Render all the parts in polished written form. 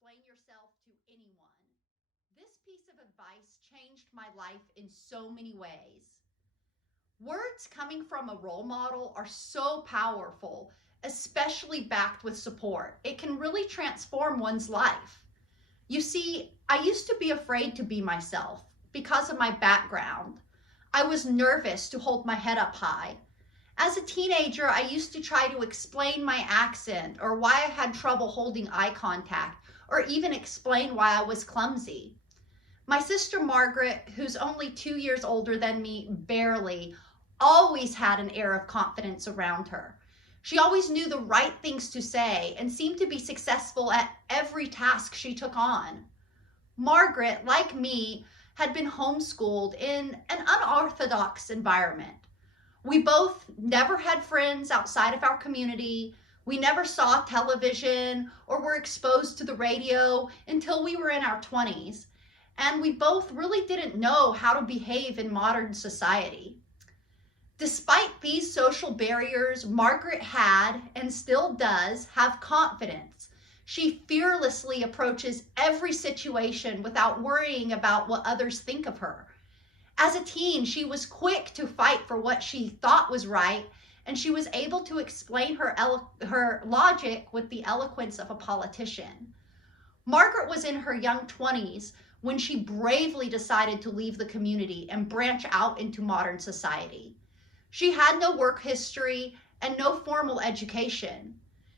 explain yourself to anyone. This piece of advice changed my life in so many ways. Words coming from a role model are so powerful, especially backed with support. It can really transform one's life. You see, I used to be afraid to be myself because of my background. I was nervous to hold my head up high. As a teenager, I used to try to explain my accent or why I had trouble holding eye contact, or even explain why I was clumsy. My sister Margaret, who's only 2 years older than me, barely, always had an air of confidence around her. She always knew the right things to say and seemed to be successful at every task she took on. Margaret, like me, had been homeschooled in an unorthodox environment. We both never had friends outside of our community. We never saw television or were exposed to the radio until we were in our 20s. And we both really didn't know how to behave in modern society. Despite these social barriers, Margaret had, and still does, have confidence. She fearlessly approaches every situation without worrying about what others think of her. As a teen, she was quick to fight for what she thought was right, and she was able to explain her logic with the eloquence of a politician. Margaret was in her young 20s when she bravely decided to leave the community and branch out into modern society. She had no work history and no formal education.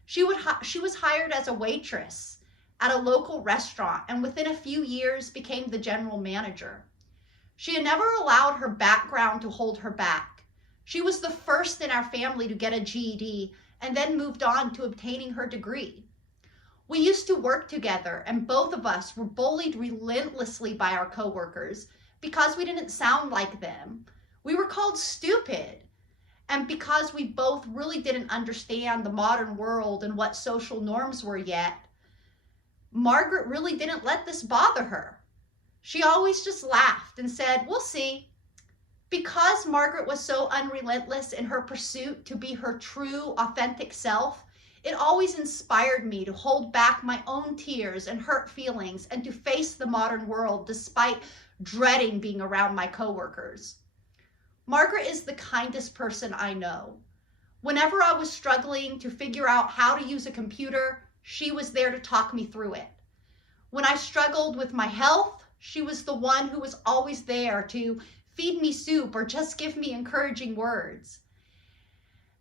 She was hired as a waitress at a local restaurant, and within a few years became the general manager. She had never allowed her background to hold her back. She was the first in our family to get a GED and then moved on to obtaining her degree. We used to work together, and both of us were bullied relentlessly by our coworkers because we didn't sound like them. We were called stupid. And because we both really didn't understand the modern world and what social norms were yet, Margaret really didn't let this bother her. She always just laughed and said, "We'll see." Because Margaret was so unrelentless in her pursuit to be her true, authentic self, it always inspired me to hold back my own tears and hurt feelings and to face the modern world despite dreading being around my coworkers. Margaret is the kindest person I know. Whenever I was struggling to figure out how to use a computer, she was there to talk me through it. When I struggled with my health, she was the one who was always there to feed me soup or just give me encouraging words.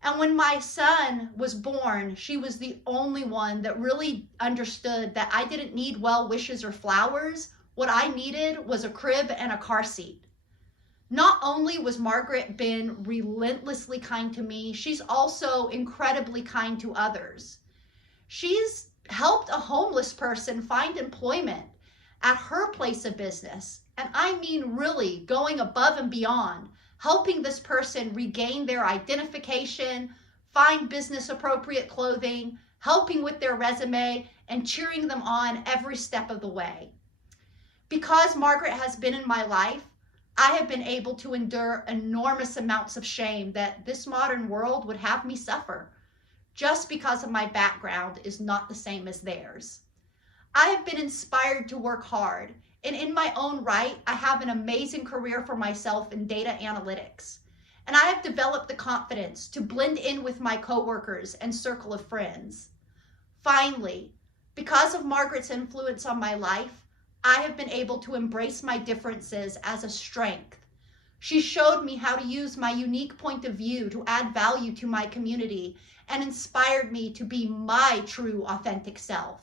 And when my son was born, she was the only one that really understood that I didn't need well wishes or flowers. What I needed was a crib and a car seat. Not only was Margaret been relentlessly kind to me, she's also incredibly kind to others. She's helped a homeless person find employment at her place of business. And I mean really going above and beyond, helping this person regain their identification, find business appropriate clothing, helping with their resume, and cheering them on every step of the way. Because Margaret has been in my life, I have been able to endure enormous amounts of shame that this modern world would have me suffer, just because of my background is not the same as theirs. I have been inspired to work hard, and in my own right, I have an amazing career for myself in data analytics. And I have developed the confidence to blend in with my coworkers and circle of friends. Finally, because of Margaret's influence on my life, I have been able to embrace my differences as a strength. She showed me how to use my unique point of view to add value to my community and inspired me to be my true, authentic self.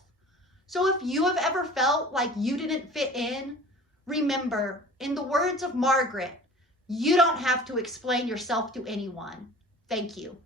So if you have ever felt like you didn't fit in, remember, in the words of Margaret, you don't have to explain yourself to anyone. Thank you.